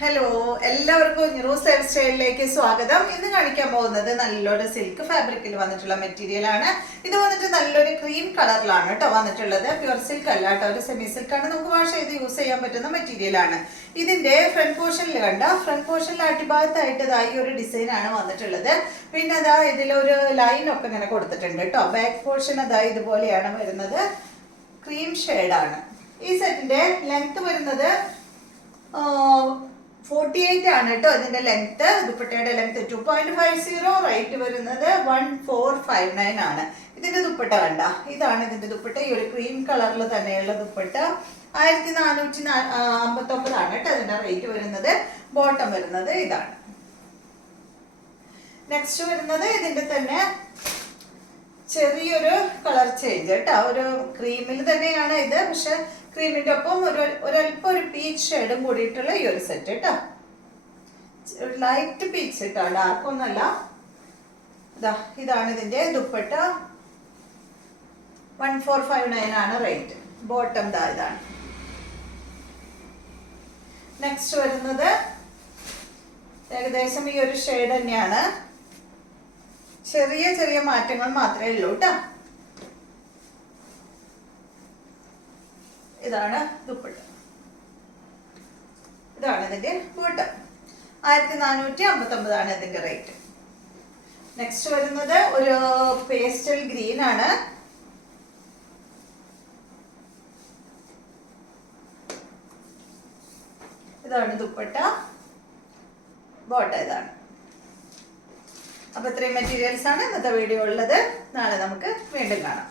Hello, എല്ലാവർക്കും നിറൂസ് life സ്റ്റൈലിലേക്ക് സ്വാഗതം. ഇന്ന് കാണിക്കാൻ പോകുന്നത് നല്ലൊരു സിൽക്ക് ഫാബ്രിക്കിൽ വന്നിട്ടുള്ള മെറ്റീരിയൽ ആണ്. ഇത് വന്നിട്ട് നല്ലൊരു ക്രീം കളറിലാണ് കേട്ടോ വന്നിട്ടുള്ളത്. പ്യുർ സിൽക്ക് അല്ല കേട്ടോ, ഒരു സെമി സിൽക്ക് ആണ്. നമുക്ക് വാഷ് ചെയ്ത് യൂസ് ചെയ്യാൻ പറ്റുന്ന മെറ്റീരിയൽ ആണ്. ഇതിന്റെ ഫ്രണ്ട് പോർഷനിൽ ഫ്രണ്ട് പോർഷനിൽ അടിഭാഗത്തായിട്ട് ഇതായി ഒരു ഡിസൈൻ ആണ് വന്നിട്ടുള്ളത്. പിന്നെ അതാ ഇതിലൊരു ലൈൻ ഒക്കെ ഇങ്ങനെ കൊടുത്തിട്ടുണ്ട് കേട്ടോ. ബാക്ക് പോർഷൻ അതാ ഇതുപോലെയാണ് വരുന്നത്. ക്രീം ഷെയ്ഡാണ്. ഈ സെറ്റിന്റെ ലെങ്ത് വരുന്നത് 48 ആണ് കേട്ടോ ഇതിന്റെ ലെങ്ത്. ദുപ്പട്ടയുടെ ലെങ്ത് 2.50. റേറ്റ് വരുന്നത് 1459 ആണ്. ഇതിന്റെ ദുപ്പട്ട കണ്ട, ഇതാണ് ഇതിന്റെ ദുപ്പട്ട. ഈ ഒരു ക്രീം കളറിൽ തന്നെയുള്ള ദുപ്പട്ട 1459 ആണ് കേട്ടോ ഇതിന്റെ റേറ്റ് വരുന്നത്. ബോട്ടം വരുന്നത് ഇതാണ്. നെക്സ്റ്റ് വരുന്നത് ഇതിന്റെ തന്നെ ചെറിയൊരു കളർ ചേഞ്ച് കേട്ടോ. ഒരു ക്രീമിൽ തന്നെയാണ് ഇത്, പക്ഷെ ക്രീമിന്റെ ഒപ്പം ഒരല്പം ഒരു പീച്ച് ഷെയ്ഡും കൂടിയിട്ടുള്ള ഈ ഒരു സെറ്റ് കേട്ടോ. ലൈറ്റ് പീച്ച് കേട്ടോ, ഡാർക്ക് ഒന്നല്ല. ഇതാണ് ഇതിന്റെ ദുപ്പട്ട. 1459 ആണ് റേറ്റ്. ബോട്ടം ഇതാണ്. നെക്സ്റ്റ് വരുന്നത് ഏകദേശം ഈ ഒരു ഷെയ്ഡ് തന്നെയാണ്. ചെറിയ ചെറിയ മാറ്റങ്ങൾ മാത്രമേ ഉള്ളൂ കേട്ടോ. ഇതാണ് ദുപ്പട്ട. ഇതാണ് ഇതിന്റെ ബോട്ടം. 1459 ആണ് ഇതിന്റെ റേറ്റ്. നെക്സ്റ്റ് വരുന്നത് ഒരു പേസ്റ്റൽ ഗ്രീൻ ആണ്. ഇതാണ് ദുപ്പട്ട. ബോട്ടം ഇതാണ്. അപ്പൊ ഇത്രയും മെറ്റീരിയൽസ് ആണ് ഇന്നത്തെ വീഡിയോ ഉള്ളത്. നാളെ നമുക്ക് വീണ്ടും കാണാം.